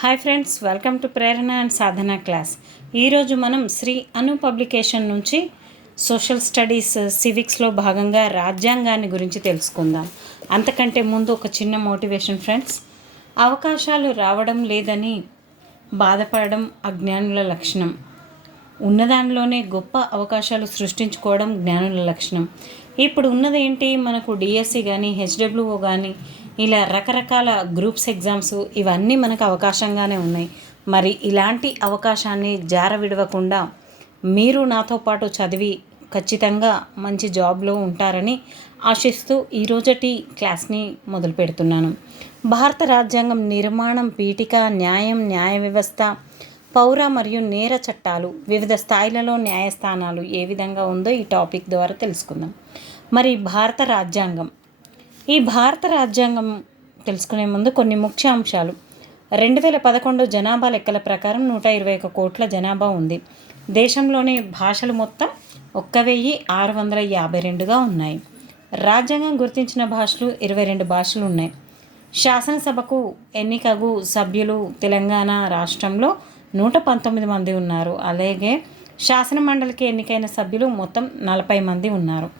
Hi friends, welcome to Prerana and Sadhana class. ఈరోజు మనం శ్రీ అను publication నుంచి సోషల్ స్టడీస్ సివిక్స్లో భాగంగా రాజ్యాంగాన్ని గురించి తెలుసుకుందాం. అంతకంటే ముందు ఒక చిన్న మోటివేషన్ ఫ్రెండ్స్. అవకాశాలు రావడం లేదని బాధపడడం అజ్ఞానుల లక్షణం. ఉన్నదానిలోనే గొప్ప అవకాశాలు సృష్టించుకోవడం జ్ఞానుల లక్షణం. ఇప్పుడు ఉన్నదేంటి, మనకు డిఎస్సి కానీ హెచ్డబ్ల్యూఓ కానీ ఇలా రకరకాల గ్రూప్స్ ఎగ్జామ్స్ ఇవన్నీ మనకు అవకాశంగానే ఉన్నాయి. మరి ఇలాంటి అవకాశాన్ని జారవిడవకుండా మీరు నాతో పాటు చదివి ఖచ్చితంగా మంచి జాబ్లో ఉంటారని ఆశిస్తూ ఈరోజటి క్లాస్ని మొదలు పెడుతున్నాను. భారత రాజ్యాంగం నిర్మాణం, పీఠిక, న్యాయం, న్యాయ వ్యవస్థ, పౌర మరియు నేర చట్టాలు, వివిధ స్థాయిలలో న్యాయస్థానాలు ఏ విధంగా ఉందో ఈ టాపిక్ ద్వారా తెలుసుకుందాం. మరి భారత రాజ్యాంగం తెలుసుకునే ముందు కొన్ని ముఖ్య అంశాలు. 2011 జనాభా లెక్కల ప్రకారం 121 కోట్ల జనాభా ఉంది. దేశంలోని భాషలు మొత్తం 1652గా ఉన్నాయి. రాజ్యాంగం గుర్తించిన భాషలు 22 భాషలు ఉన్నాయి. శాసనసభకు ఎన్నికగు సభ్యులు తెలంగాణ రాష్ట్రంలో 119 మంది ఉన్నారు. అలాగే శాసన మండలికి ఎన్నికైన సభ్యులు మొత్తం 40 మంది ఉన్నారు.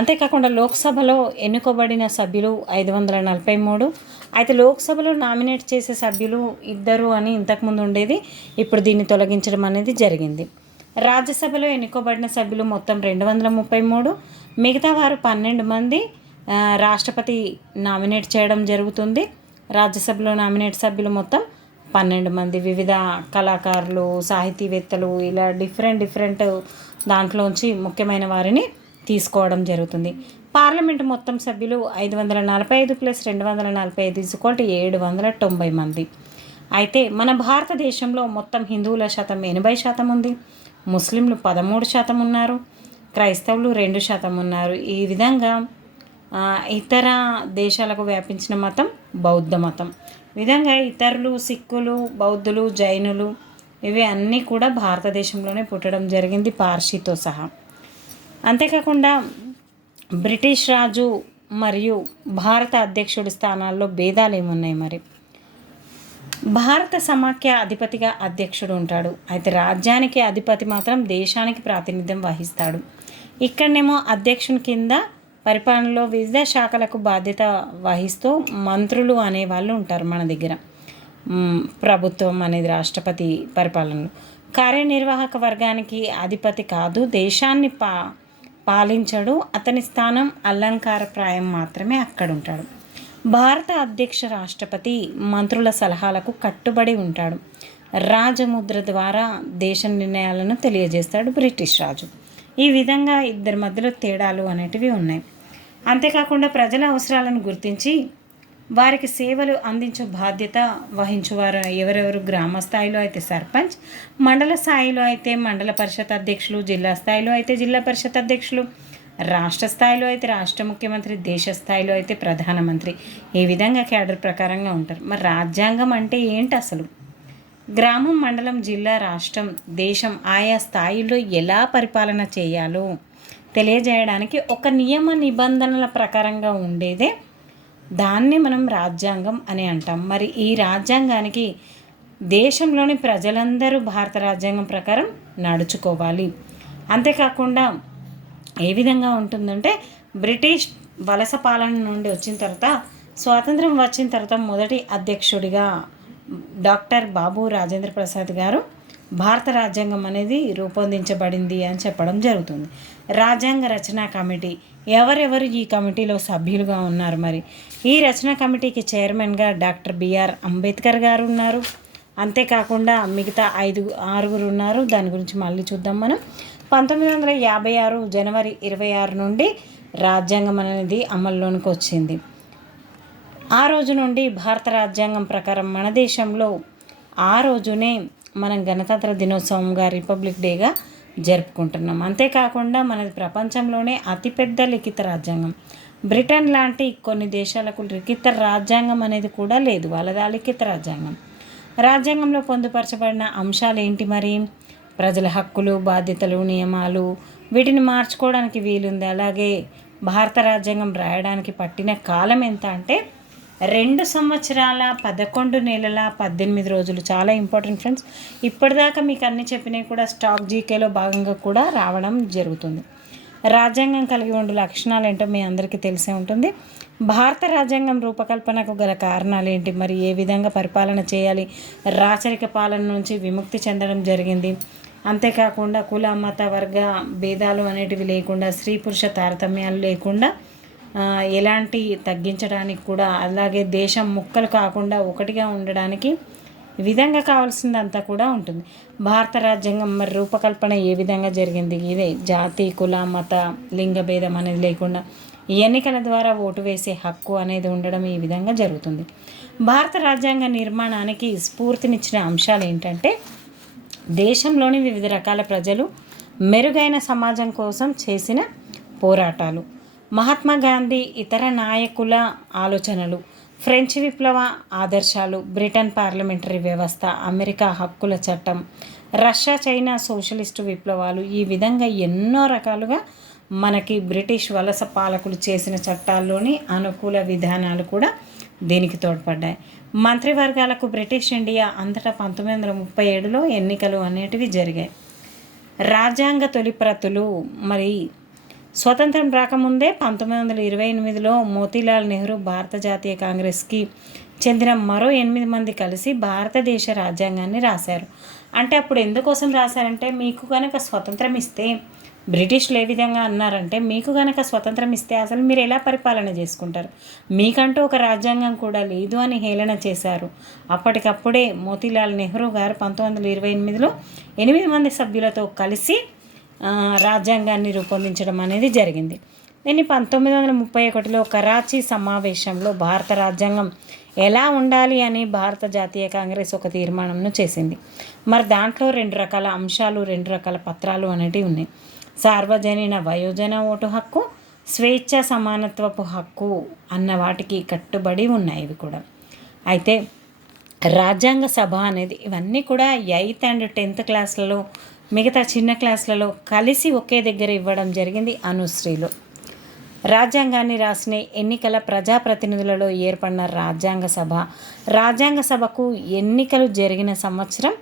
అంతేకాకుండా లోక్సభలో ఎన్నుకోబడిన సభ్యులు 543. అయితే లోక్సభలో నామినేట్ చేసే సభ్యులు 2 అని ఇంతకుముందు ఉండేది, ఇప్పుడు దీన్ని తొలగించడం అనేది జరిగింది. రాజ్యసభలో ఎన్నుకోబడిన సభ్యులు మొత్తం 233. మిగతా వారు 12 మంది రాష్ట్రపతి నామినేట్ చేయడం జరుగుతుంది. రాజ్యసభలో నామినేట్ సభ్యులు మొత్తం 12 మంది. వివిధ కళాకారులు, సాహితీవేత్తలు ఇలా డిఫరెంట్ దాంట్లోంచి ముఖ్యమైన వారిని తీసుకోవడం జరుగుతుంది. పార్లమెంటు మొత్తం సభ్యులు 545 + 245 790 మంది. అయితే మన భారతదేశంలో మొత్తం హిందువుల శాతం 80% ఉంది. ముస్లింలు 13% ఉన్నారు. క్రైస్తవులు 2% ఉన్నారు. ఈ విధంగా ఇతర దేశాలకు వ్యాపించిన మతం బౌద్ధ మతం. ఈ విధంగా ఇతరులు సిక్కులు, బౌద్ధులు, జైనులు ఇవి అన్నీ కూడా భారతదేశంలోనే పుట్టడం జరిగింది, పార్సీతో సహా. అంతేకాకుండా బ్రిటిష్ రాజు మరియు భారత అధ్యక్షుడి స్థానాల్లో భేదాలు ఏమున్నాయి? మరి భారత సమాఖ్య అధిపతిగా అధ్యక్షుడు ఉంటాడు. అయితే రాజ్యానికి అధిపతి మాత్రం దేశానికి ప్రాతినిధ్యం వహిస్తాడు. ఇక్కడనేమో అధ్యక్షుని కింద పరిపాలనలో వివిధ శాఖలకు బాధ్యత వహిస్తూ మంత్రులు అనేవాళ్ళు ఉంటారు మన దగ్గర. ప్రభుత్వం అనేది రాష్ట్రపతి పరిపాలనలో కార్యనిర్వాహక వర్గానికి అధిపతి కాదు, దేశాన్ని పాలించడు. అతని స్థానం అలంకారప్రాయం మాత్రమే అక్కడ ఉంటాడు. భారత అధ్యక్ష రాష్ట్రపతి మంత్రుల సలహాలకు కట్టుబడి ఉంటాడు. రాజముద్ర ద్వారా దేశ నిర్ణయాలను తెలియజేస్తాడు బ్రిటిష్ రాజు. ఈ విధంగా ఇద్దరి మధ్యలో తేడాలు అనేటివి ఉన్నాయి. అంతేకాకుండా ప్రజల అవసరాలను గుర్తించి వారికి సేవలు అందించే బాధ్యత వహించువారు ఎవరెవరు? గ్రామ స్థాయిలో అయితే సర్పంచ్, మండల స్థాయిలో అయితే మండల పరిషత్ అధ్యక్షులు, జిల్లా స్థాయిలో అయితే జిల్లా పరిషత్ అధ్యక్షులు, రాష్ట్ర స్థాయిలో అయితే రాష్ట్ర ముఖ్యమంత్రి, దేశ స్థాయిలో అయితే ప్రధానమంత్రి. ఈ విధంగా క్యాడర్ ప్రకారంగా ఉంటారు. మరి రాజ్యాంగం అంటే ఏంటి అసలు? గ్రామం, మండలం, జిల్లా, రాష్ట్రం, దేశం ఆయా స్థాయిలో ఎలా పరిపాలన చేయాలో తెలియజేయడానికి ఒక నియమ నిబంధనల ప్రకారంగా ఉండేదే దాన్ని మనం రాజ్యాంగం అని అంటాం. మరి ఈ రాజ్యాంగానికి దేశంలోని ప్రజలందరూ భారత రాజ్యాంగం ప్రకారం నడుచుకోవాలి. అంతేకాకుండా ఏ విధంగా ఉంటుందంటే, బ్రిటిష్ వలస పాలన నుండి వచ్చిన తర్వాత, స్వాతంత్రం వచ్చిన తర్వాత మొదటి అధ్యక్షుడిగా డాక్టర్ బాబు రాజేంద్ర ప్రసాద్ గారు భారత రాజ్యాంగం అనేది రూపొందించబడింది అని చెప్పడం జరుగుతుంది. రాజ్యాంగ రచనా కమిటీ ఎవరెవరు ఈ కమిటీలో సభ్యులుగా ఉన్నారు? మరి ఈ రచనా కమిటీకి చైర్మన్గా డాక్టర్ బిఆర్ అంబేద్కర్ గారు ఉన్నారు. అంతేకాకుండా మిగతా 6 ఉన్నారు. దాని గురించి మళ్ళీ చూద్దాం మనం. 1956 జనవరి 26 నుండి రాజ్యాంగం అనేది అమల్లోనికి వచ్చింది. ఆ రోజు నుండి భారత రాజ్యాంగం ప్రకారం మన దేశంలో ఆ రోజునే మనం గణతంత్ర దినోత్సవంగా, రిపబ్లిక్ డేగా జరుపుకుంటున్నాం. అంతేకాకుండా మనది ప్రపంచంలోనే అతిపెద్ద లిఖిత రాజ్యాంగం. బ్రిటన్ లాంటి కొన్ని దేశాలకు లిఖిత రాజ్యాంగం అనేది కూడా లేదు, వాళ్ళది అలిఖిత రాజ్యాంగం. రాజ్యాంగంలో పొందుపరచబడిన అంశాలు ఏంటి మరి? ప్రజల హక్కులు, బాధ్యతలు, నియమాలు, వీటిని మార్చుకోవడానికి వీలుంది. అలాగే భారత రాజ్యాంగం రాయడానికి పట్టిన కాలం ఎంత అంటే 2 సంవత్సరాల 11 నెలల 18 రోజులు. చాలా ఇంపార్టెంట్ ఫ్రెండ్స్. ఇప్పటిదాకా మీకు అన్ని చెప్పినవి కూడా స్టాక్ జీకేలో భాగంగా కూడా రావడం జరుగుతుంది. రాజ్యాంగం కలిగి ఉండే లక్షణాలు ఏంటో మీ అందరికీ తెలిసే ఉంటుంది. భారత రాజ్యాంగం రూపకల్పనకు గల కారణాలు ఏంటి, మరి ఏ విధంగా పరిపాలన చేయాలి, రాచరిక పాలన నుంచి విముక్తి చెందడం జరిగింది. అంతేకాకుండా కుల మత వర్గ భేదాలు అనేటివి లేకుండా, స్త్రీ పురుష తారతమ్యాలు లేకుండా, ఎలాంటి తగ్గించడానికి కూడా, అలాగే దేశం ముక్కలు కాకుండా ఒకటిగా ఉండడానికి ఈ విధంగా కావాల్సిందంతా కూడా ఉంటుంది. భారత రాజ్యాంగం మరి రూపకల్పన ఏ విధంగా జరిగింది, ఇదే జాతి కుల మత లింగ భేదం అనేది లేకుండా ఎన్నికల ద్వారా ఓటు వేసే హక్కు అనేది ఉండడం ఈ విధంగా జరుగుతుంది. భారత రాజ్యాంగ నిర్మాణానికి స్ఫూర్తినిచ్చిన అంశాలు ఏంటంటే, దేశంలోని వివిధ రకాల ప్రజలు మెరుగైన సమాజం కోసం చేసిన పోరాటాలు, మహాత్మా గాంధీ ఇతర నాయకుల ఆలోచనలు, ఫ్రెంచ్ విప్లవ ఆదర్శాలు, బ్రిటన్ పార్లమెంటరీ వ్యవస్థ, అమెరికా హక్కుల చట్టం, రష్యా చైనా సోషలిస్టు విప్లవాలు, ఈ విధంగా ఎన్నో రకాలుగా మనకి బ్రిటిష్ వలస పాలకులు చేసిన చట్టాల్లోని అనుకూల విధానాలు కూడా దీనికి తోడ్పడ్డాయి. మంత్రివర్గాలకు బ్రిటిష్ ఇండియా అంతటా 1937లో ఎన్నికలు అనేటివి జరిగాయి. రాజ్యాంగ తొలి ప్రతులు మరి స్వతంత్రం రాకముందే 1928లో మోతీలాల్ నెహ్రూ భారత జాతీయ కాంగ్రెస్కి చెందిన మరో 8 మంది కలిసి భారతదేశ రాజ్యాంగాన్ని రాశారు. అంటే అప్పుడు ఎందుకోసం రాశారంటే, మీకు కనుక స్వతంత్రం ఇస్తే, బ్రిటిష్లు ఏ విధంగా అన్నారంటే, మీకు కనుక స్వతంత్రం ఇస్తే అసలు మీరు ఎలా పరిపాలన చేసుకుంటారు, మీకంటూ ఒక రాజ్యాంగం కూడా లేదు అని హేళన చేశారు. అప్పటికప్పుడే మోతీలాల్ నెహ్రూ గారు 1928లో 8 మంది సభ్యులతో కలిసి రాజ్యాంగాన్ని రూపొందించడం అనేది జరిగింది. దీన్ని 1931లో కరాచీ సమావేశంలో భారత రాజ్యాంగం ఎలా ఉండాలి అని భారత జాతీయ కాంగ్రెస్ ఒక తీర్మానంను చేసింది. మరి దాంట్లో 2 రకాల అంశాలు, 2 రకాల పత్రాలు అనేటివి ఉన్నాయి. సార్వజనీన వయోజన ఓటు హక్కు, స్వేచ్ఛ సమానత్వపు హక్కు అన్న వాటికి కట్టుబడి ఉన్నాయి ఇవి కూడా. అయితే రాజ్యాంగ సభ అనేది ఇవన్నీ కూడా 8th and 10th క్లాసులలో, మిగతా చిన్న క్లాసులలో కలిసి ఒకే దగ్గర ఇవ్వడం జరిగింది అనుశ్రీలో. రాజ్యాంగాన్ని రాసిన ఎన్నికల ప్రజాప్రతినిధులలో ఏర్పడిన రాజ్యాంగ సభకు ఎన్నికలు జరిగిన సంవత్సరం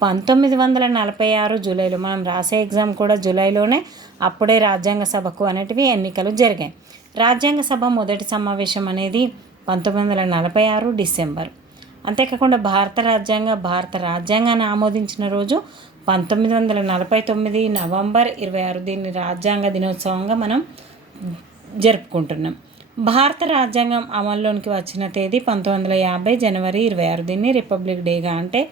1946 జూలైలో. మనం రాసే ఎగ్జామ్ కూడా జూలైలోనే, అప్పుడే రాజ్యాంగ సభకు అనేటివి ఎన్నికలు జరిగాయి. రాజ్యాంగ సభ మొదటి సమావేశం అనేది 1946 డిసెంబర్. అంతేకాకుండా భారత రాజ్యాంగాన్ని ఆమోదించిన రోజు 1949 నవంబర్ 26. దీన్ని రాజ్యాంగ దినోత్సవంగా మనం జరుపుకుంటున్నాం. భారత రాజ్యాంగం అమల్లోనికి వచ్చిన తేదీ 1950 జనవరి 26. దీన్ని రిపబ్లిక్ డేగా అంటే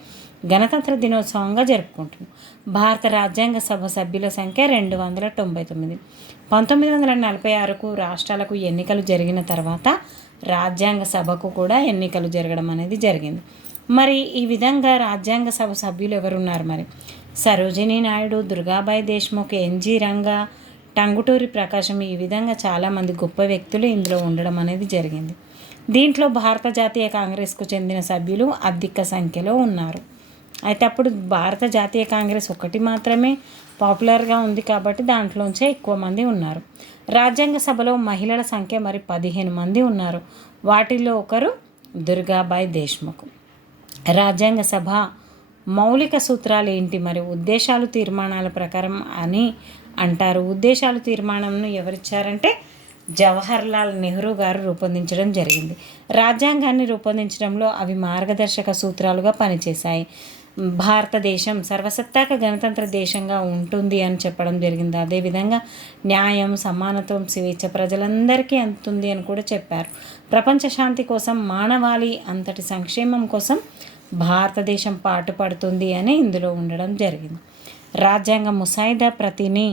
గణతంత్ర దినోత్సవంగా జరుపుకుంటున్నాం. భారత రాజ్యాంగ సభ సభ్యుల సంఖ్య 299. 1946కు రాష్ట్రాలకు ఎన్నికలు జరిగిన తర్వాత రాజ్యాంగ సభకు కూడా ఎన్నికలు జరగడం అనేది జరిగింది. మరి ఈ విధంగా రాజ్యాంగ సభ సభ్యులు ఎవరున్నారు మరి? సరోజినీ నాయుడు, దుర్గాబాయి దేశ్ముఖ్, ఎన్జి రంగా, టంగుటూరి ప్రకాశం, ఈ విధంగా చాలామంది గొప్ప వ్యక్తులు ఇందులో ఉండడం అనేది జరిగింది. దీంట్లో భారత జాతీయ కాంగ్రెస్కు చెందిన సభ్యులు అధిక సంఖ్యలో ఉన్నారు. అయితే అప్పుడు భారత జాతీయ కాంగ్రెస్ ఒకటి మాత్రమే పాపులర్గా ఉంది కాబట్టి దాంట్లోంచే ఎక్కువ మంది ఉన్నారు. రాజ్యాంగ సభలో మహిళల సంఖ్య మరి 15 మంది ఉన్నారు. వాటిల్లో ఒకరు దుర్గాబాయి దేశ్ముఖ్. రాజ్యాంగ సభ మౌలిక సూత్రాలు ఏంటి మరి? ఉద్దేశాలు తీర్మానాల ప్రకారం అని అంటారు. ఉద్దేశాలు తీర్మానంను ఎవరిచ్చారంటే జవహర్లాల్ నెహ్రూ గారు రూపొందించడం జరిగింది. రాజ్యాంగాన్ని రూపొందించడంలో అవి మార్గదర్శక సూత్రాలుగా పనిచేశాయి. భారతదేశం సర్వసత్తాక గణతంత్ర దేశంగా ఉంటుంది అని చెప్పడం జరిగింది. అదేవిధంగా న్యాయం, సమానత్వం, స్వేచ్ఛ ప్రజలందరికీ అందుతుంది అని కూడా చెప్పారు. ప్రపంచ శాంతి కోసం, మానవాళి అంతటి సంక్షేమం కోసం భారతదేశం పాటుపడుతుంది అని ఇందులో ఉండడం జరిగింది. రాజ్యాంగ ముసాయిదా ప్రతిని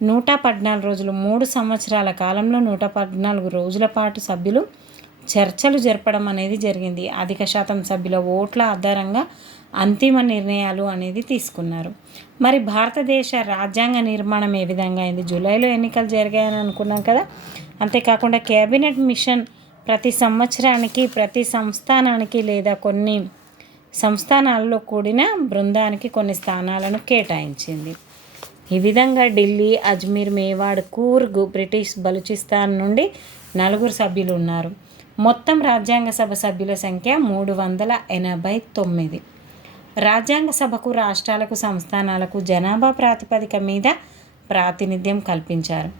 114 రోజులు, 3 సంవత్సరాల కాలంలో 114 రోజుల పాటు సభ్యులు చర్చలు జరపడం అనేది జరిగింది. అధిక శాతం సభ్యుల ఓట్ల ఆధారంగా అంతిమ నిర్ణయాలు అనేది తీసుకున్నారు. మరి భారతదేశ రాజ్యాంగ నిర్మాణం ఏ విధంగా అయింది? జూలైలో ఎన్నికలు జరిగాయని అనుకున్నాం కదా. అంతేకాకుండా క్యాబినెట్ మిషన్ ప్రతి సంవత్సరానికి ప్రతి సంస్థానానికి లేదా కొన్ని సంస్థానాల్లో కూడిన బృందానికి కొన్ని స్థానాలను కేటాయించింది. ఈ విధంగా ఢిల్లీ, అజ్మీర్, మేవాడ్, కూర్గ్, బ్రిటిష్ బలూచిస్తాన్ నుండి 4 సభ్యులు ఉన్నారు. మొత్తం రాజ్యాంగ సభ సభ్యుల సంఖ్య 389. రాజ్యాంగ సభకు రాష్ట్రాలకు సంస్థానాలకు జనాభా ప్రాతిపదిక మీద ప్రాతినిధ్యం కల్పించారు.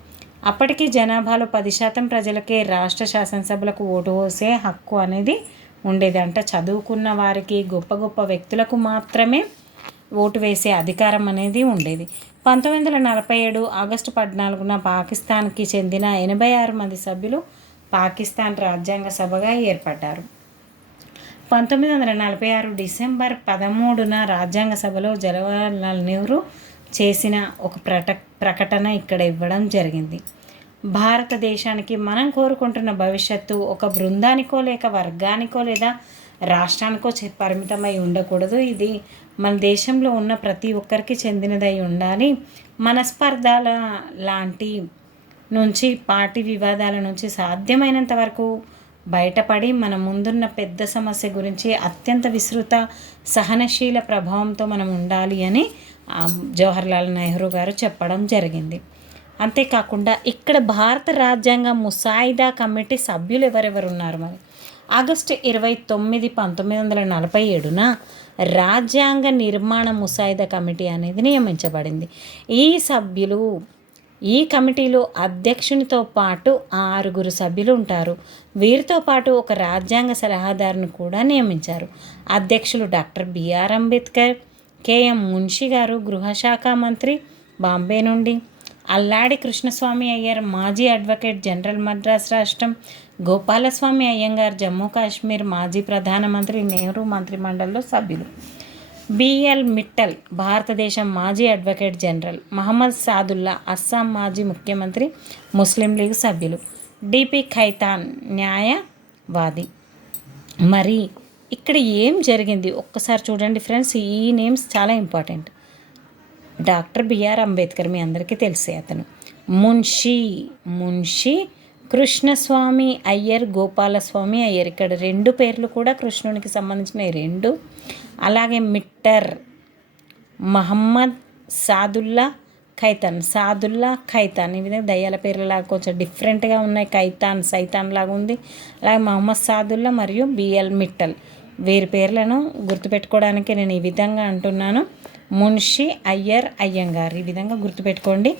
అప్పటికి జనాభాలో 10% ప్రజలకే రాష్ట్ర శాసనసభలకు ఓటు వేసే హక్కు అనేది ఉండేది. అంటే చదువుకున్న వారికి, గొప్ప గొప్ప వ్యక్తులకు మాత్రమే ఓటు వేసే అధికారం అనేది ఉండేది. 1947 ఆగస్టు 14న పాకిస్తాన్కి చెందిన 86 మంది సభ్యులు పాకిస్తాన్ రాజ్యాంగ సభగా ఏర్పడ్డారు. 1946 డిసెంబర్ 13న రాజ్యాంగ సభలో జవహర్లాల్ నెహ్రూ చేసిన ఒక ప్రకటన ఇక్కడ ఇవ్వడం జరిగింది. భారతదేశానికి మనం కోరుకుంటున్న భవిష్యత్తు ఒక బృందానికో లేక వర్గానికో లేదా రాష్ట్రానికో పరిమితమై ఉండకూడదు. ఇది మన దేశంలో ఉన్న ప్రతి ఒక్కరికి చెందినదై ఉండాలి. మనస్పర్ధాల లాంటి నుంచి, పార్టీ వివాదాల నుంచి సాధ్యమైనంత వరకు బయటపడి మన ముందున్న పెద్ద సమస్య గురించి అత్యంత విస్తృత సహనశీల ప్రభావంతో మనం ఉండాలి అని జవహర్లాల్ నెహ్రూ గారు చెప్పడం జరిగింది. అంతేకాకుండా ఇక్కడ భారత రాజ్యాంగ ముసాయిదా కమిటీ సభ్యులు ఎవరెవరు ఉన్నారు? మరి ఆగస్టు 29, 1947న రాజ్యాంగ నిర్మాణ ముసాయిదా కమిటీ అనేది నియమించబడింది. ఈ కమిటీలో అధ్యక్షునితో పాటు 6 సభ్యులు ఉంటారు. వీరితో పాటు ఒక రాజ్యాంగ సలహాదారుని కూడా నియమించారు. అధ్యక్షులు doctor BR Ambedkar, KM Munshi గారు గృహశాఖ మంత్రి బాంబే నుండి, అల్లాడి కృష్ణస్వామి అయ్యర్ మాజీ అడ్వకేట్ జనరల్ మద్రాస్ రాష్ట్రం, గోపాలస్వామి అయ్యంగార్ జమ్మూ కాశ్మీర్ మాజీ ప్రధానమంత్రి నెహ్రూ మంత్రిమండలిలో సభ్యులు, బిఎల్ మిట్టల్ భారతదేశం మాజీ అడ్వకేట్ జనరల్, మహమ్మద్ సాదుల్లా అస్సాం మాజీ ముఖ్యమంత్రి ముస్లిం లీగ్ సభ్యులు, డిపి ఖైతాన్ న్యాయవాది. మరి ఇక్కడ ఏం జరిగింది ఒక్కసారి చూడండి ఫ్రెండ్స్. ఈ నేమ్స్ చాలా ఇంపార్టెంట్. డాక్టర్ బిఆర్ అంబేద్కర్ మీ అందరికీ తెలిసే అతను. మున్షి కృష్ణస్వామి అయ్యర్, గోపాలస్వామి అయ్యర్. ఇక్కడ 2 పేర్లు కూడా కృష్ణునికి సంబంధించిన 2. అలాగే మిట్టర్ మహమ్మద్ సాదుల్లా ఖైతాన్. ఈ విధంగా దయ్యాల పేర్లలాగా కొంచెం డిఫరెంట్గా ఉన్నాయి. ఖైతాన్ సైతాన్ లాగా ఉంది. అలాగే మహమ్మద్ సాదుల్లా మరియు బిఎల్ మిట్టల్. వీరి పేర్లను గుర్తుపెట్టుకోవడానికి నేను ఈ విధంగా అంటున్నాను. మున్షి అయ్యర్, అయ్యంగార్. ఈ విధంగా గుర్తుపెట్టుకోండి.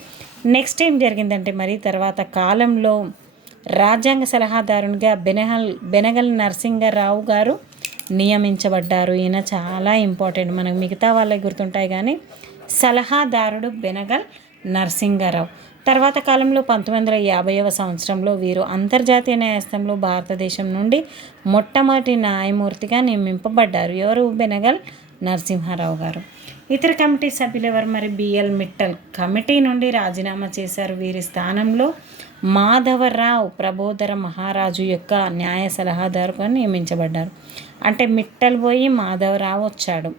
నెక్స్ట్ ఏం జరిగిందంటే మరి తర్వాత కాలంలో రాజ్యాంగ సలహాదారునిగా బెనగల్ నరసింగరావు గారు నియమించబడ్డారు. ఈయన చాలా ఇంపార్టెంట్. మనకు మిగతా వాళ్ళకి గుర్తుంటాయి కానీ సలహాదారుడు బెనగల్ నరసింగరావు. తర్వాత కాలంలో 1950వ సంవత్సరంలో వీరు అంతర్జాతీయ న్యాయస్థానంలో భారతదేశం నుండి మొట్టమొదటి న్యాయమూర్తిగా నియమింపబడ్డారు. ఎవరు? బెనగల్ నరసింహారావు గారు. ఇతర కమిటీ సభ్యులు ఎవరు? మరి బిఎల్ మిట్టల్ కమిటీ నుండి రాజీనామా చేశారు. వీరి స్థానంలో మాధవరావు ప్రబోధర మహారాజు యొక్క న్యాయ సలహాదారుగా నియమించబడ్డారు. అంటే మిట్టల్ పోయి మాధవరావు వచ్చాడు.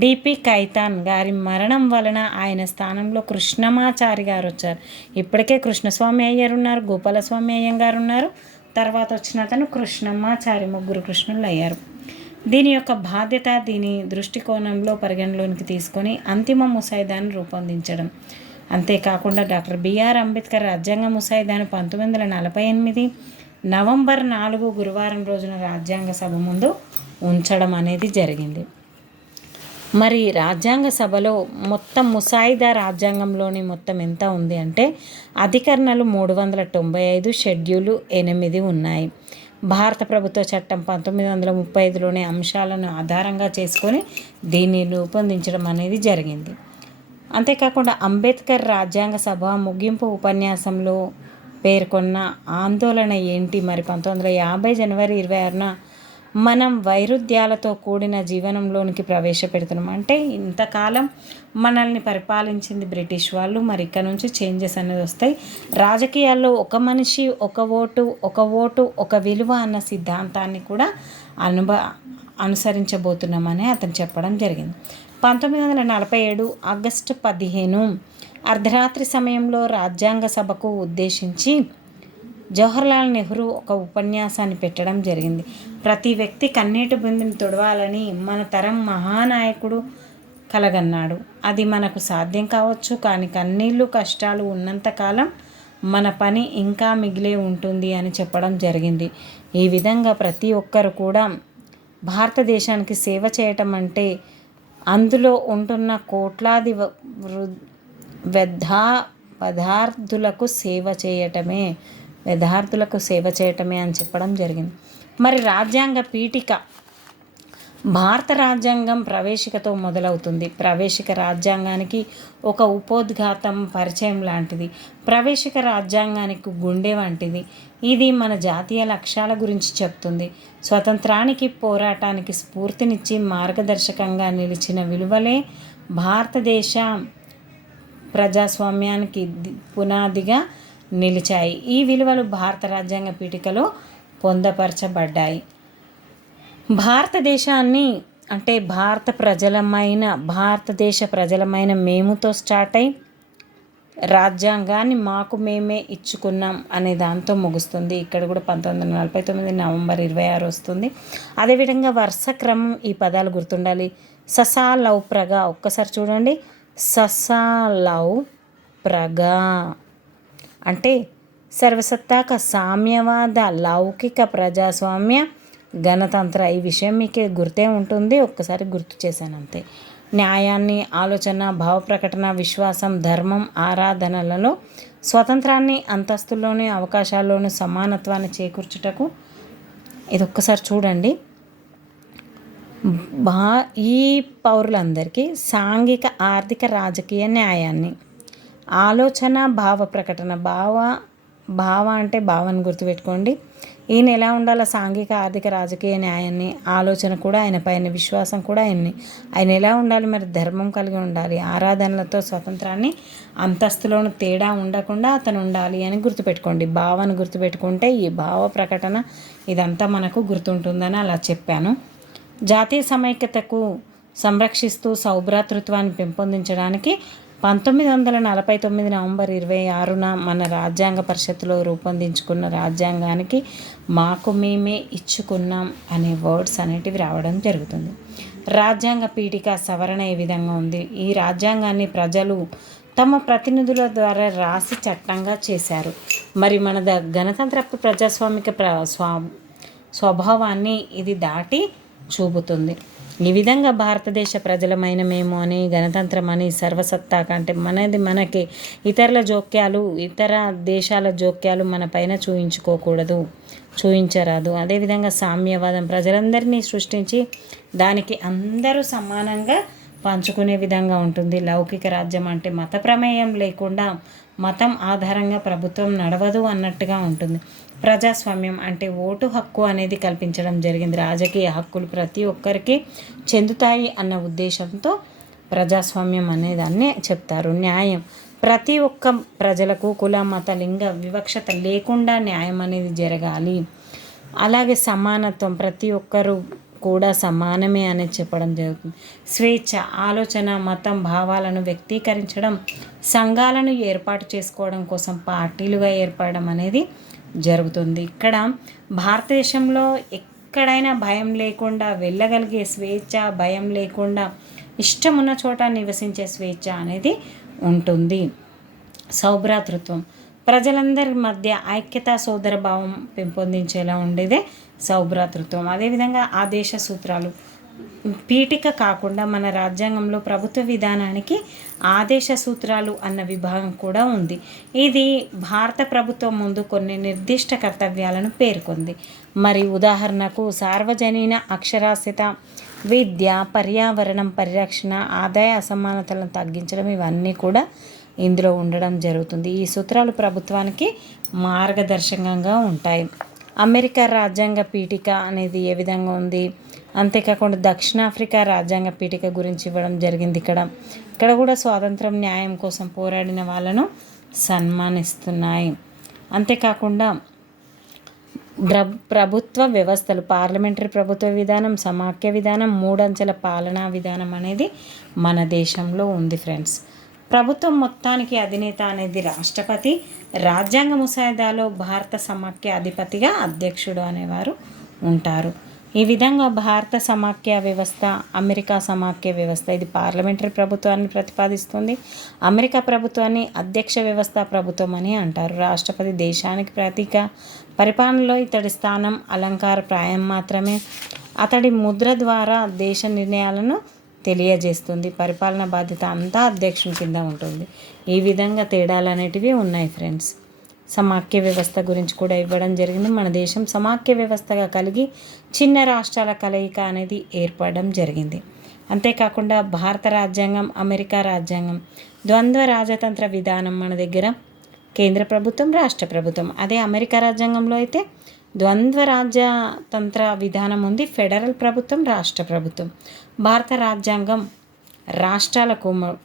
డిపి ఖైతాన్ గారి మరణం వలన ఆయన స్థానంలో కృష్ణమాచారి గారు వచ్చారు. ఇప్పటికే కృష్ణస్వామి అయ్యర్ ఉన్నారు, గోపాలస్వామి అయ్యంగారు ఉన్నారు. తర్వాత వచ్చిన అతను కృష్ణమాచారి. 3 కృష్ణులు అయ్యారు. దీని యొక్క బాధ్యత, దీని దృష్టికోణంలో పరిగణలోనికి తీసుకొని అంతిమ ముసాయిదాను రూపొందించడం. అంతేకాకుండా డాక్టర్ బిఆర్ అంబేద్కర్ రాజ్యాంగ ముసాయిదాను 1948 నవంబర్ 4 గురువారం రోజున రాజ్యాంగ సభ ముందు ఉంచడం అనేది జరిగింది. మరి రాజ్యాంగ సభలో మొత్తం ముసాయిదా రాజ్యాంగంలోని మొత్తం ఎంత ఉంది అంటే అధికరణలు 395, షెడ్యూలు 8 ఉన్నాయి. భారత ప్రభుత్వ చట్టం 1935లోని అంశాలను ఆధారంగా చేసుకొని దీన్ని రూపొందించడం అనేది జరిగింది. అంతేకాకుండా అంబేద్కర్ రాజ్యాంగ సభ ముగింపు ఉపన్యాసంలో పేర్కొన్న ఆందోళన ఏంటి? మరి 1950 జనవరి 26న మనం వైరుధ్యాలతో కూడిన జీవనంలోనికి ప్రవేశపెడుతున్నాం. అంటే ఇంతకాలం మనల్ని పరిపాలించింది బ్రిటిష్ వాళ్ళు. మరి ఇక్కడ నుంచి చేంజెస్ అనేది వస్తాయి. రాజకీయాల్లో ఒక మనిషి ఒక ఓటు ఒక విలువ అన్న సిద్ధాంతాన్ని కూడా అనుసరించబోతున్నామని అతను చెప్పడం జరిగింది. 1947 ఆగస్టు 15 అర్ధరాత్రి సమయంలో రాజ్యాంగ సభకు ఉద్దేశించి జవహర్లాల్ నెహ్రూ ఒక ఉపన్యాసాన్ని పెట్టడం జరిగింది. ప్రతి వ్యక్తి కన్నీటి బిందుని తుడవాలని మన తరం మహానాయకుడు కలగన్నాడు. అది మనకు సాధ్యం కావచ్చు, కానీ కన్నీళ్ళు కష్టాలు ఉన్నంతకాలం మన పని ఇంకా మిగిలే ఉంటుంది అని చెప్పడం జరిగింది. ఈ విధంగా ప్రతి ఒక్కరు కూడా భారతదేశానికి సేవ చేయటం అంటే అందులో ఉంటున్న కోట్లాది వ్యర్థ పదార్థులకు సేవ చేయటమే అని చెప్పడం జరిగింది. మరి రాజ్యాంగ పీఠిక భారత రాజ్యాంగం ప్రవేశికతో మొదలవుతుంది. ప్రవేశిక రాజ్యాంగానికి ఒక ఉపోద్ఘాతం పరిచయం లాంటిది. ప్రవేశిక రాజ్యాంగానికి గుండె వంటిది. ఇది మన జాతీయ లక్ష్యాల గురించి చెప్తుంది. స్వతంత్రానికి పోరాటానికి స్ఫూర్తినిచ్చి మార్గదర్శకంగా నిలిచిన విలువలే భారతదేశ ప్రజాస్వామ్యానికి పునాదిగా నిలిచాయి. ఈ విలువలు భారత రాజ్యాంగ పీఠికలో పొందపరచబడ్డాయి. భారతదేశాన్ని అంటే భారతదేశ ప్రజలమైన మేముతో స్టార్ట్ అయి రాజ్యాంగాన్ని మాకు మేమే ఇచ్చుకున్నాం అనే దాంతో ముగుస్తుంది. ఇక్కడ కూడా 1949 నవంబర్ 26 వస్తుంది. అదేవిధంగా వరుస క్రమం ఈ పదాలు గుర్తుండాలి. ససాలౌ ప్రగా, ఒక్కసారి చూడండి. ససాలౌ ప్రగా అంటే సర్వసత్తాక సామ్యవాద లౌకిక ప్రజాస్వామ్య గణతంత్ర. ఈ విషయం మీకు గుర్తే ఉంటుంది, ఒక్కసారి గుర్తు చేశాను అంతే. న్యాయాన్ని, ఆలోచన, భావ ప్రకటన, విశ్వాసం, ధర్మం, ఆరాధనలలో స్వతంత్రాన్ని, అంతస్తుల్లోని అవకాశాల్లోని సమానత్వాన్ని చేకూర్చుటకు. ఇది ఒక్కసారి చూడండి. ఈ పౌరులందరికీ సాంఘిక, ఆర్థిక, రాజకీయ న్యాయాన్ని, ఆలోచన, భావ ప్రకటన. భావ అంటే భావాన్ని గుర్తుపెట్టుకోండి. ఈయన ఎలా ఉండాలి? సాంఘిక, ఆర్థిక, రాజకీయ న్యాయాన్ని, ఆలోచన కూడా ఆయన పైన, విశ్వాసం కూడా ఆయన ఎలా ఉండాలి? మరి ధర్మం కలిగి ఉండాలి. ఆరాధనలతో స్వతంత్రాన్ని, అంతస్తులోను తేడా ఉండకుండా అతను ఉండాలి అని గుర్తుపెట్టుకోండి. భావాన్ని గుర్తుపెట్టుకుంటే ఈ భావ ప్రకటన ఇదంతా మనకు గుర్తుంటుందని అలా చెప్పాను. జాతీయ సమైక్యతకు సంరక్షిస్తూ సౌభ్రాతృత్వాన్ని పెంపొందించడానికి 1949 నవంబర్ 26న మన రాజ్యాంగ పరిషత్తులో రూపొందించుకున్న రాజ్యాంగానికి మాకు మేమే ఇచ్చుకున్నాం అనే వర్డ్స్ అనేటివి రావడం జరుగుతుంది. రాజ్యాంగ పీఠిక సవరణ ఏ విధంగా ఉంది? ఈ రాజ్యాంగాన్ని ప్రజలు తమ ప్రతినిధుల ద్వారా రాసి చట్టంగా చేశారు. మరి మన గణతంత్ర ప్రజాస్వామిక స్వభావాన్ని ఇది దాటి చూపుతుంది. ఈ విధంగా భారతదేశ ప్రజలమైన మేము అని, గణతంత్రం అని, సర్వసత్తాక అంటే మనకి ఇతరుల జోక్యాలు, ఇతర దేశాల జోక్యాలు మన పైన చూయించరాదు. అదేవిధంగా సామ్యవాదం ప్రజలందరినీ సృష్టించి దానికి అందరూ సమానంగా పంచుకునే విధంగా ఉంటుంది. లౌకిక రాజ్యం అంటే మత ప్రమేయం లేకుండా మతం ఆధారంగా ప్రభుత్వం నడవదు అన్నట్టుగా ఉంటుంది. ప్రజాస్వామ్యం అంటే ఓటు హక్కు అనేది కల్పించడం జరిగింది. రాజకీయ హక్కులు ప్రతి ఒక్కరికి చెందుతాయి అన్న ఉద్దేశంతో ప్రజాస్వామ్యం అనేదాన్ని చెప్తారు. న్యాయం ప్రతి ఒక్క ప్రజలకు కుల, మత, లింగ వివక్షత లేకుండా న్యాయం అనేది జరగాలి. అలాగే సమానత్వం, ప్రతి ఒక్కరు కూడా సమానమే అని చెప్పడం జరుగుతుంది. స్వేచ్ఛ, ఆలోచన, మతం, భావాలను వ్యక్తీకరించడం, సంఘాలను ఏర్పాటు చేసుకోవడం కోసం పార్టీలుగా ఏర్పడడం అనేది జరుగుతుంది. ఇక్కడ భారతదేశంలో ఎక్కడైనా భయం లేకుండా వెళ్ళగలిగే స్వేచ్ఛ, భయం లేకుండా ఇష్టమున్న చోట నివసించే స్వేచ్ఛ అనేది ఉంటుంది. సౌభ్రాతృత్వం ప్రజలందరి మధ్య ఐక్యత, సోదరభావం పెంపొందించేలా ఉండేదే సౌభ్రాతృత్వం. అదేవిధంగా ఆదేశ సూత్రాలు పీఠిక కాకుండా మన రాజ్యాంగంలో ప్రభుత్వ విధానానికి ఆదేశ సూత్రాలు అన్న విభాగం కూడా ఉంది. ఇది భారత ప్రభుత్వం ముందు కొన్ని నిర్దిష్ట కర్తవ్యాలను పేర్కొంది. మరి ఉదాహరణకు సార్వజనీన అక్షరాస్యత, విద్య, పర్యావరణం పరిరక్షణ, ఆదాయ అసమానతలను తగ్గించడం, ఇవన్నీ కూడా ఇందులో ఉండడం జరుగుతుంది. ఈ సూత్రాలు ప్రభుత్వానికి మార్గదర్శకంగా ఉంటాయి. అమెరికా రాజ్యాంగ పీఠిక అనేది ఏ విధంగా ఉంది? అంతేకాకుండా దక్షిణాఫ్రికా రాజ్యాంగ పీఠిక గురించి ఇవ్వడం జరిగింది. ఇక్కడ కూడా స్వాతంత్రం, న్యాయం కోసం పోరాడిన వాళ్ళను సన్మానిస్తున్నాయి. అంతేకాకుండా ప్రభుత్వ వ్యవస్థలు, పార్లమెంటరీ ప్రభుత్వ విధానం, సమాఖ్య విధానం, 3 అంచెల పాలనా విధానం అనేది మన దేశంలో ఉంది ఫ్రెండ్స్. ప్రభుత్వం మొత్తానికి అధినేత అనేది రాష్ట్రపతి. రాజ్యాంగ ముసాయిదాలో భారత సమాఖ్య అధిపతిగా అధ్యక్షుడు అనేవారు ఉంటారు. ఈ విధంగా భారత సమాఖ్య వ్యవస్థ, అమెరికా సమాఖ్య వ్యవస్థ ఇది పార్లమెంటరీ ప్రభుత్వాన్ని ప్రతిపాదిస్తుంది. అమెరికా ప్రభుత్వాన్ని అధ్యక్ష వ్యవస్థ ప్రభుత్వం అని అంటారు. రాష్ట్రపతి దేశానికి ప్రతీక. పరిపాలనలో ఇతడి స్థానం అలంకారప్రాయం మాత్రమే. అతడి ముద్ర ద్వారా దేశ నిర్ణయాలను తెలియజేస్తుంది. పరిపాలన బాధ్యత అంతా అధ్యక్షుని కింద ఉంటుంది. ఈ విధంగా తేడాలు అనేటివి ఉన్నాయి ఫ్రెండ్స్. సమాఖ్య వ్యవస్థ గురించి కూడా ఇవ్వడం జరిగింది. మన దేశం సమాఖ్య వ్యవస్థగా కలిగి చిన్న రాష్ట్రాల కలయిక అనేది ఏర్పడడం జరిగింది. అంతేకాకుండా భారత రాజ్యాంగం, అమెరికా రాజ్యాంగం ద్వంద్వ రాజతంత్ర విధానం మన దగ్గర కేంద్ర ప్రభుత్వం, రాష్ట్ర ప్రభుత్వం. అదే అమెరికా రాజ్యాంగంలో అయితే ద్వంద్వ రాజ్యతంత్ర విధానం ఉంది, ఫెడరల్ ప్రభుత్వం, రాష్ట్ర ప్రభుత్వం. భారత రాజ్యాంగం రాష్ట్రాల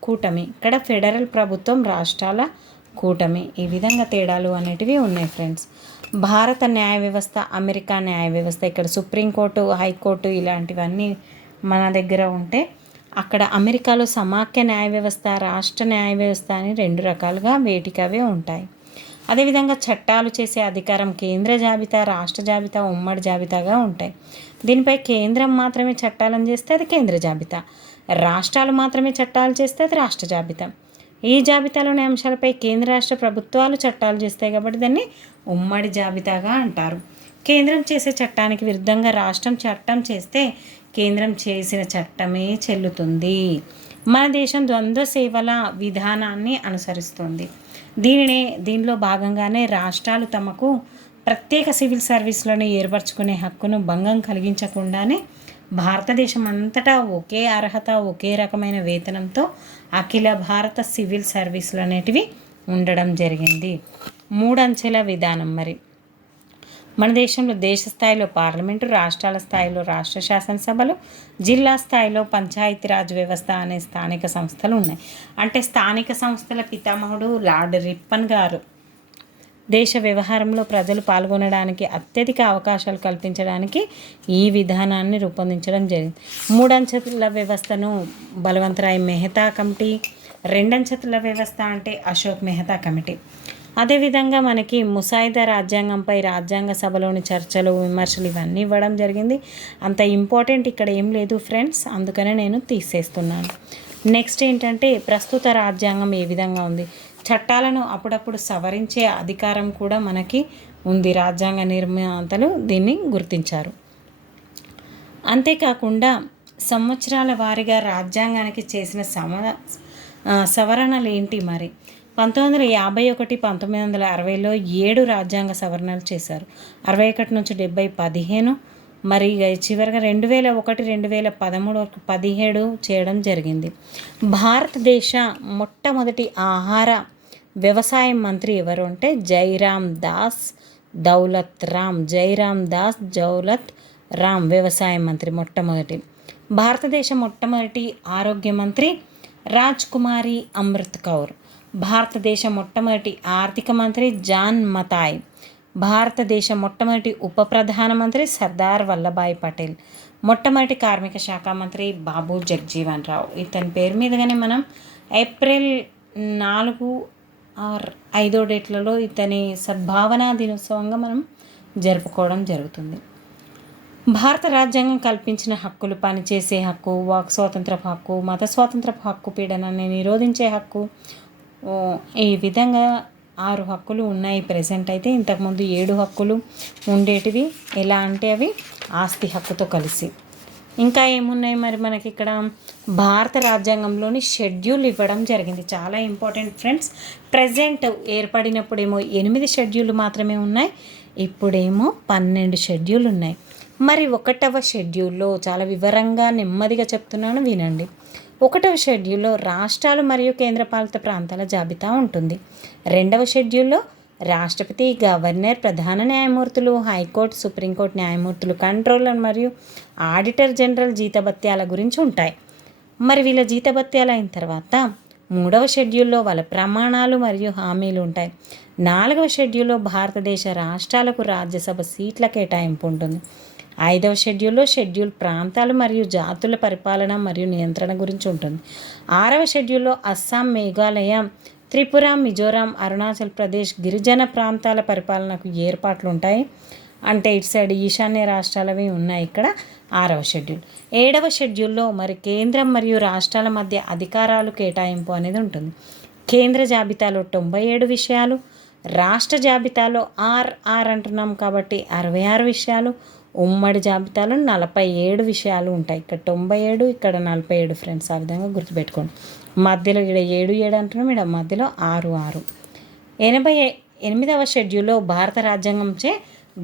కూటమి, ఇక్కడ ఫెడరల్ ప్రభుత్వం, రాష్ట్రాల కూటమి. ఈ విధంగా తేడాలు అనేటివి ఉన్నాయి ఫ్రెండ్స్. భారత న్యాయ వ్యవస్థ, అమెరికా న్యాయ వ్యవస్థ, ఇక్కడ సుప్రీంకోర్టు, హైకోర్టు ఇలాంటివన్నీ మన దగ్గర ఉంటే అక్కడ అమెరికాలో సమాఖ్య న్యాయ వ్యవస్థ, రాష్ట్ర న్యాయ వ్యవస్థ అని రెండు రకాలుగా వేటికవే ఉంటాయి. అదేవిధంగా చట్టాలు చేసే అధికారం కేంద్ర జాబితా, రాష్ట్ర జాబితా, ఉమ్మడి జాబితాగా ఉంటాయి. దీనిపై కేంద్రం మాత్రమే చట్టాలను చేస్తే అది కేంద్ర జాబితా, రాష్ట్రాలు మాత్రమే చట్టాలు చేస్తే అది రాష్ట్ర జాబితా. ఈ జాబితాలోని అంశాలపై కేంద్ర రాష్ట్ర ప్రభుత్వాలు చట్టాలు చేస్తాయి కాబట్టి దాన్ని ఉమ్మడి జాబితాగా అంటారు. కేంద్రం చేసే చట్టానికి విరుద్ధంగా రాష్ట్రం చట్టం చేస్తే కేంద్రం చేసిన చట్టమే చెల్లుతుంది. మన దేశం ద్వంద్వ సేవల విధానాన్ని అనుసరిస్తుంది. దీనిలో భాగంగానే రాష్ట్రాలు తమకు ప్రత్యేక సివిల్ సర్వీసులను ఏర్పరచుకునే హక్కును భంగం కలిగించకుండానే భారతదేశం అంతటా ఒకే అర్హత, ఒకే రకమైన వేతనంతో అఖిల భారత సివిల్ సర్వీసులు అనేటివి ఉండడం జరిగింది. 3 అంచెల విధానం. మరి మన దేశంలో దేశ స్థాయిలో పార్లమెంటు, రాష్ట్రాల స్థాయిలో రాష్ట్ర శాసనసభలు, జిల్లా స్థాయిలో పంచాయతీరాజ్ వ్యవస్థ అనే స్థానిక సంస్థలు ఉన్నాయి. అంటే స్థానిక సంస్థల పితామహుడు లార్డ్ రిప్పన్ గారు దేశ వ్యవహారంలో ప్రజలు పాల్గొనడానికి అత్యధిక అవకాశాలు కల్పించడానికి ఈ విధానాన్ని రూపొందించడం జరిగింది. 3 అంచెల వ్యవస్థను బలవంతరాయ్ మెహతా కమిటీ, 2 అంచెల వ్యవస్థ అంటే అశోక్ మెహతా కమిటీ. అదేవిధంగా మనకి ముసాయిదా రాజ్యాంగంపై రాజ్యాంగ సభలోని చర్చలు, విమర్శలు ఇవన్నీ ఇవ్వడం జరిగింది. అంత ఇంపార్టెంట్ ఇక్కడ ఏం లేదు ఫ్రెండ్స్, అందుకనే నేను తీసేస్తున్నాను. నెక్స్ట్ ఏంటంటే ప్రస్తుత రాజ్యాంగం ఏ విధంగా ఉంది. చట్టాలను అప్పుడప్పుడు సవరించే అధికారం కూడా మనకి ఉంది. రాజ్యాంగ నిర్మాతలు దీన్ని గుర్తించారు. అంతేకాకుండా సంవత్సరాల వారీగా రాజ్యాంగానికి చేసిన సవరణలు ఏంటి మరి 1951, 1960లో 7 రాజ్యాంగ సవరణలు చేశారు. 61 నుంచి 70 15, మరి చివరిగా 2001, 2013 వరకు 17 చేయడం జరిగింది. భారతదేశ మొట్టమొదటి ఆహార వ్యవసాయ మంత్రి ఎవరు అంటే జైరామ్ దాస్ దౌలత్ రామ్ వ్యవసాయ మంత్రి మొట్టమొదటి. భారతదేశ మొట్టమొదటి ఆరోగ్య మంత్రి రాజ్ కుమారి అమృత్ కౌర్. భారతదేశ మొట్టమొదటి ఆర్థిక మంత్రి జాన్ మతాయ్. భారతదేశ మొట్టమొదటి ఉప ప్రధానమంత్రి సర్దార్ వల్లభాయ్ పటేల్. మొట్టమొదటి కార్మిక శాఖ మంత్రి బాబు జగ్జీవన్ రావు. ఇతని పేరు మీదుగానే మనం ఏప్రిల్ 4 ఆర్ 5 డేట్లలో ఇతని సద్భావనా దినోత్సవంగా మనం జరుపుకోవడం జరుగుతుంది. భారత రాజ్యాంగం కల్పించిన హక్కులు పనిచేసే హక్కు, వాక్ స్వాతంత్రపు హక్కు, మత స్వాతంత్రపు హక్కు, పీడనాన్ని నిరోధించే హక్కు, ఈ విధంగా 6 హక్కులు ఉన్నాయి ప్రెసెంట్ అయితే. ఇంతకుముందు 7 హక్కులు ఉండేటివి. ఎలా అంటే అవి ఆస్తి హక్కుతో కలిసి. ఇంకా ఏమున్నాయి మరి మనకి ఇక్కడ భారత రాజ్యాంగంలోని షెడ్యూల్ ఇవ్వడం జరిగింది. చాలా ఇంపార్టెంట్ ఫ్రెండ్స్. ప్రజెంట్ ఏర్పడినప్పుడేమో 8 షెడ్యూల్ మాత్రమే ఉన్నాయి, ఇప్పుడేమో 12 షెడ్యూల్ ఉన్నాయి. మరి 1వ షెడ్యూల్లో చాలా వివరంగా నెమ్మదిగా చెప్తున్నాను వినండి. 1వ షెడ్యూల్లో రాష్ట్రాలు మరియు కేంద్రపాలిత ప్రాంతాల జాబితా ఉంటుంది. 2వ షెడ్యూల్లో రాష్ట్రపతి, గవర్నర్, ప్రధాన న్యాయమూర్తులు, హైకోర్టు, సుప్రీంకోర్టు న్యాయమూర్తులు, కంట్రోలర్ మరియు ఆడిటర్ జనరల్ జీతభత్యాల గురించి ఉంటాయి. మరి వీళ్ళ జీతభత్యాలు అయిన తర్వాత 3వ షెడ్యూల్లో వాళ్ళ ప్రమాణాలు మరియు హామీలు ఉంటాయి. 4వ షెడ్యూల్లో భారతదేశ రాష్ట్రాలకు రాజ్యసభ సీట్ల కేటాయింపు ఉంటుంది. 5వ షెడ్యూల్లో షెడ్యూల్ ప్రాంతాలు మరియు జాతుల పరిపాలన మరియు నియంత్రణ గురించి ఉంటుంది. 6వ షెడ్యూల్లో అస్సాం, మేఘాలయ, త్రిపుర, మిజోరాం, అరుణాచల్ ప్రదేశ్ గిరిజన ప్రాంతాల పరిపాలనకు ఏర్పాట్లు ఉంటాయి. అంటే ఇటు సైడ్ ఈశాన్య రాష్ట్రాలవి ఉన్నాయి ఇక్కడ 6వ షెడ్యూల్. 7వ షెడ్యూల్లో మరి కేంద్రం మరియు రాష్ట్రాల మధ్య అధికారాలు కేటాయింపు అనేది ఉంటుంది. కేంద్ర జాబితాలో 97 విషయాలు, రాష్ట్ర జాబితాలో ఆర్ అంటున్నాం కాబట్టి 66 విషయాలు, ఉమ్మడి జాబితాలో 47 విషయాలు ఉంటాయి. ఇక్కడ 97, ఇక్కడ 47 ఫ్రెండ్స్. ఆ విధంగా గుర్తుపెట్టుకోండి. మధ్యలో ఇక్కడ 7 అంటున్నాం, ఇక్కడ మధ్యలో 6. 88వ షెడ్యూల్లో భారత రాజ్యాంగంచే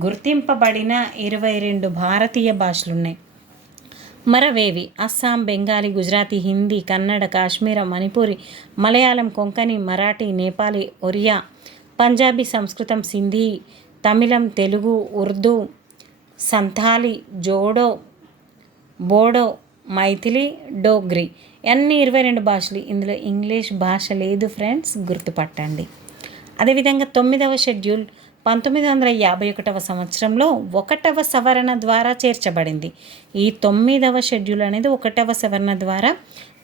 గుర్తింపబడిన 22 భారతీయ భాషలున్నాయి. మరవేవి అస్సాం, బెంగాలీ, గుజరాతీ, హిందీ, కన్నడ, కాశ్మీర, మణిపూరి, మలయాళం, కొంకణి, మరాఠీ, నేపాలీ, ఒరియా, పంజాబీ, సంస్కృతం, సింధీ, తమిళం, తెలుగు, ఉర్దూ, సంథాలీ, జోడో, బోడో, మైథిలి, డోగ్రి అన్నీ 22 భాషలు. ఇందులో ఇంగ్లీష్ భాష లేదు ఫ్రెండ్స్, గుర్తుపట్టండి. అదేవిధంగా 9వ షెడ్యూల్ 1951 సంవత్సరంలో 1వ సవరణ ద్వారా చేర్చబడింది. ఈ 9వ షెడ్యూల్ అనేది 1వ సవరణ ద్వారా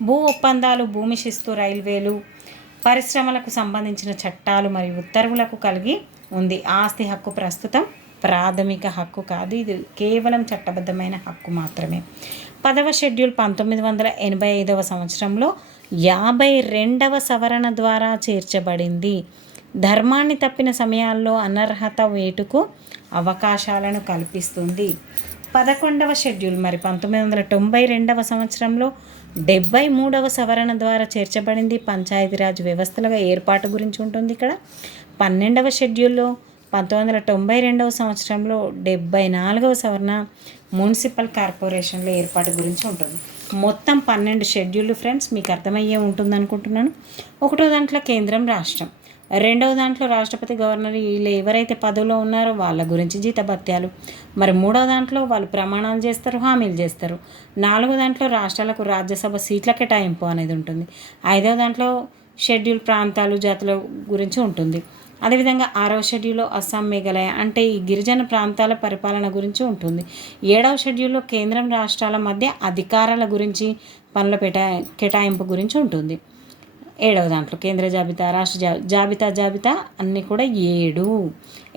భూ ఒప్పందాలు, భూమి శిస్తు, రైల్వేలు, పరిశ్రమలకు సంబంధించిన చట్టాలు మరియు ఉత్తర్వులకు కలిగి ఉంది. ఆస్తి హక్కు ప్రస్తుతం ప్రాథమిక హక్కు కాదు, ఇది కేవలం చట్టబద్ధమైన హక్కు మాత్రమే. 10వ షెడ్యూల్ 1985 సంవత్సరంలో 52వ సవరణ ద్వారా చేర్చబడింది. ధర్మాన్ని తప్పిన సమయాల్లో అనర్హత వేటుకు అవకాశాలను కల్పిస్తుంది. 11వ షెడ్యూల్ మరి 1992 సంవత్సరంలో 73వ సవరణ ద్వారా చేర్చబడింది. పంచాయతీరాజ్ వ్యవస్థల ఏర్పాటు గురించి ఉంటుంది ఇక్కడ. 12వ షెడ్యూల్లో 1992 సంవత్సరంలో 74వ సవరణ మున్సిపల్ కార్పొరేషన్ల ఏర్పాటు గురించి ఉంటుంది. మొత్తం 12 షెడ్యూళ్ళు ఫ్రెండ్స్, మీకు అర్థమయ్యే ఉంటుంది అనుకుంటున్నాను. 1వ దాంట్లో కేంద్రం, రాష్ట్రం. 2వ దాంట్లో రాష్ట్రపతి, గవర్నర్, వీళ్ళు ఎవరైతే పదవిలో ఉన్నారో వాళ్ళ గురించి జీతభత్యాలు. మరి 3వ దాంట్లో వాళ్ళు ప్రమాణాలు చేస్తారు, హామీలు చేస్తారు. 4వ దాంట్లో రాష్ట్రాలకు రాజ్యసభ సీట్ల కేటాయింపు అనేది ఉంటుంది. 5వ దాంట్లో షెడ్యూల్ ప్రాంతాలు, జాతుల గురించి ఉంటుంది. అదేవిధంగా 6వ షెడ్యూల్లో అస్సాం, మేఘాలయ అంటే ఈ గిరిజన ప్రాంతాల పరిపాలన గురించి ఉంటుంది. 7వ షెడ్యూల్లో కేంద్రం, రాష్ట్రాల మధ్య అధికారాల గురించి, పనుల కేటాయింపు గురించి ఉంటుంది. 7వ దాంట్లో కేంద్ర జాబితా, రాష్ట్ర జాబితా అన్నీ కూడా 7.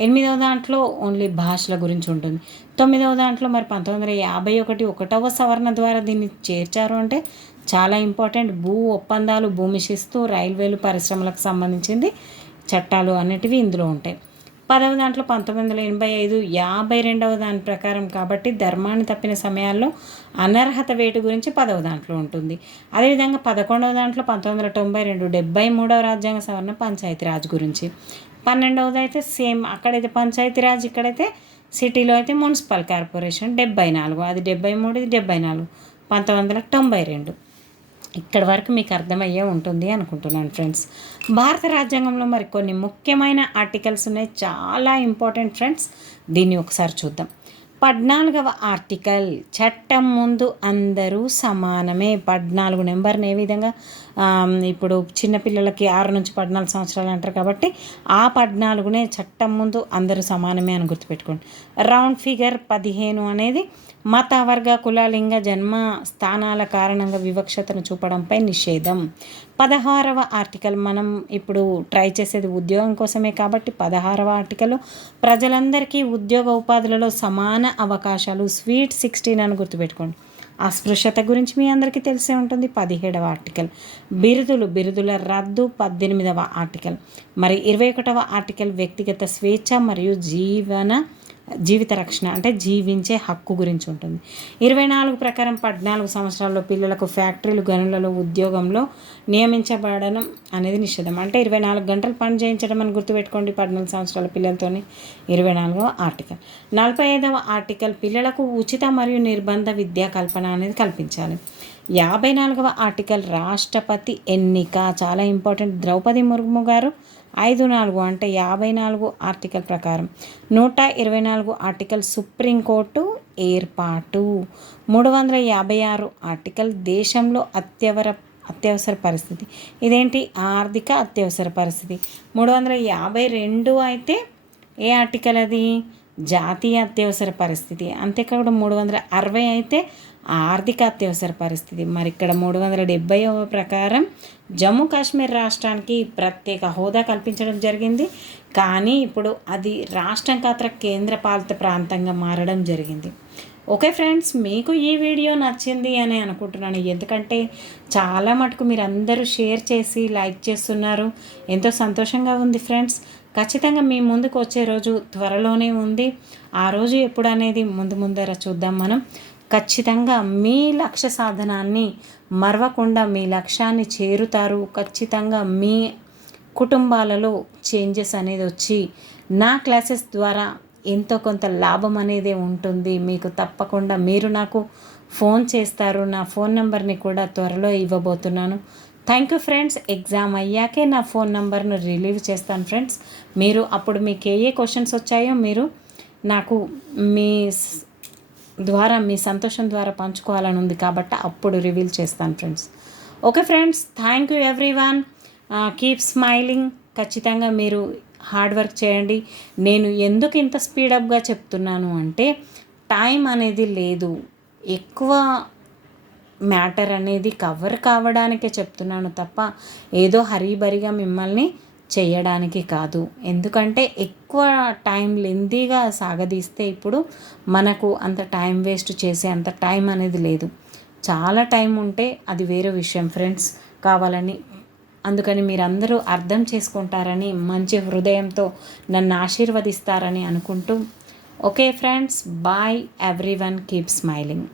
8వ దాంట్లో ఓన్లీ భాషల గురించి ఉంటుంది. 9వ దాంట్లో మరి 1951 1వ సవరణ ద్వారా దీన్ని చేర్చారు అంటే చాలా ఇంపార్టెంట్. భూ ఒప్పందాలు, భూమి శిస్తు, రైల్వేలు, పరిశ్రమలకు సంబంధించింది చట్టాలు అన్నిటివి ఇందులో ఉంటాయి. 10వ దాంట్లో 1985 52వ దాని ప్రకారం కాబట్టి ధర్మాన్ని తప్పిన సమయాల్లో అనర్హత వేటు గురించి 10వ దాంట్లో ఉంటుంది. అదేవిధంగా 11వ దాంట్లో 1992 73వ రాజ్యాంగ సవరణ పంచాయతీరాజ్ గురించి. 12వది అయితే సేమ్, అక్కడైతే పంచాయతీరాజ్, ఇక్కడైతే సిటీలో అయితే మున్సిపల్ కార్పొరేషన్. 74 అది 73, ఇది 74, 1992. ఇక్కడి వరకు మీకు అర్థమయ్యే ఉంటుంది అనుకుంటున్నాను ఫ్రెండ్స్. భారత రాజ్యాంగంలో మరి కొన్ని ముఖ్యమైన ఆర్టికల్స్ ఉన్నాయి, చాలా ఇంపార్టెంట్ ఫ్రెండ్స్. దీన్ని ఒకసారి చూద్దాం. 14వ ఆర్టికల్, చట్టం ముందు అందరూ సమానమే. 14 నెంబర్ని ఏ విధంగా ఇప్పుడు చిన్నపిల్లలకి 6 నుంచి 14 సంవత్సరాలు అంటారు కాబట్టి ఆ 14నే చట్టం ముందు అందరూ సమానమే అని గుర్తుపెట్టుకోండి. రౌండ్ ఫిగర్ 15 అనేది మత, వర్గ, కుల, లింగ, జన్మ స్థానాల కారణంగా వివక్షతను చూపడంపై నిషేధం. 16వ ఆర్టికల్, మనం ఇప్పుడు ట్రై చేసేది ఉద్యోగం కోసమే కాబట్టి 16వ ఆర్టికల్ ప్రజలందరికీ ఉద్యోగ ఉపాధులలో సమాన అవకాశాలు. స్వీట్ 16 అని గుర్తుపెట్టుకోండి. అస్పృశ్యత గురించి మీ అందరికీ తెలిసే ఉంటుంది. 17వ ఆర్టికల్ బిరుదుల రద్దు. 18వ ఆర్టికల్ మరి 21వ ఆర్టికల్ వ్యక్తిగత స్వేచ్ఛ మరియు జీవిత రక్షణ అంటే జీవించే హక్కు గురించి ఉంటుంది. 24 ప్రకారం 14 సంవత్సరాల్లో పిల్లలకు ఫ్యాక్టరీలు, గనులలో ఉద్యోగంలో నియమించబడడం అనేది నిషేధం. అంటే 24 గంటలు పని చేయించడం అని గుర్తుపెట్టుకోండి 14 సంవత్సరాల పిల్లలతోని. 24వ ఆర్టికల్. 45వ ఆర్టికల్ పిల్లలకు ఉచిత మరియు నిర్బంధ విద్యా కల్పన అనేది కల్పించాలి. 54వ ఆర్టికల్ రాష్ట్రపతి ఎన్నిక, చాలా ఇంపార్టెంట్. ద్రౌపది ముర్ము గారు 5-4 అంటే 54 ఆర్టికల్ ప్రకారం. 124 ఆర్టికల్ సుప్రీంకోర్టు ఏర్పాటు. 356 ఆర్టికల్ దేశంలో అత్యవసర పరిస్థితి. ఇదేంటి? ఆర్థిక అత్యవసర పరిస్థితి. 352 అయితే ఏ ఆర్టికల్ అది? జాతీయ అత్యవసర పరిస్థితి. అంతేకాకుండా 360 అయితే ఆర్థిక అత్యవసర పరిస్థితి. మరి ఇక్కడ 370వ ప్రకారం జమ్మూ కాశ్మీర్ రాష్ట్రానికి ప్రత్యేక హోదా కల్పించడం జరిగింది. కానీ ఇప్పుడు అది రాష్ట్రం కాత్ర కేంద్రపాలిత ప్రాంతంగా మారడం జరిగింది. ఓకే ఫ్రెండ్స్, మీకు ఈ వీడియో నచ్చింది అని అనుకుంటున్నాను. ఎందుకంటే చాలా మటుకు మీరు అందరూ షేర్ చేసి లైక్ చేస్తున్నారు. ఎంతో సంతోషంగా ఉంది ఫ్రెండ్స్. ఖచ్చితంగా మీ ముందుకు వచ్చే రోజు త్వరలోనే ఉంది. ఆ రోజు ఎప్పుడు అనేది ముందర చూద్దాం మనం. ఖచ్చితంగా మీ లక్ష్య సాధనాన్ని మరవకుండా మీ లక్ష్యాన్ని చేరుతారు. ఖచ్చితంగా మీ కుటుంబాలలో చేంజెస్ అనేది వచ్చి నా క్లాసెస్ ద్వారా ఎంతో కొంత లాభం అనేది ఉంటుంది మీకు. తప్పకుండా మీరు నాకు ఫోన్ చేస్తారు. నా ఫోన్ నెంబర్ని కూడా త్వరలో ఇవ్వబోతున్నాను. Thank you friends. ఎగ్జామ్ అయ్యాకే నా ఫోన్ నెంబర్ను రిలీవ్ చేస్తాను ఫ్రెండ్స్. మీరు అప్పుడు మీకు ఏ క్వశ్చన్స్ వచ్చాయో మీరు నాకు మీ ద్వారా మీ సంతోషం ద్వారా పంచుకోవాలని ఉంది కాబట్టి అప్పుడు రివీల్ చేస్తాను friends. Okay friends, thank you everyone. Keep smiling. ఖచ్చితంగా మీరు హార్డ్ వర్క్ చేయండి. నేను ఎందుకు ఇంత స్పీడప్గా చెప్తున్నాను అంటే టైం అనేది లేదు, ఎక్కువ మ్యాటర్ అనేది కవర్ కావడానికే చెప్తున్నాను తప్ప ఏదో హరీబరిగా మిమ్మల్ని చేయడానికి కాదు. ఎందుకంటే ఎక్కువ టైం లెందీగా సాగదీస్తే ఇప్పుడు మనకు అంత టైం వేస్ట్ చేసే అంత టైం అనేది లేదు. చాలా టైం ఉంటే అది వేరే విషయం ఫ్రెండ్స్. కావాలని అందుకని మీరందరూ అర్థం చేసుకుంటారని, మంచి హృదయంతో నన్ను ఆశీర్వదిస్తారని అనుకుంటూ okay friends, bye everyone. Keep smiling.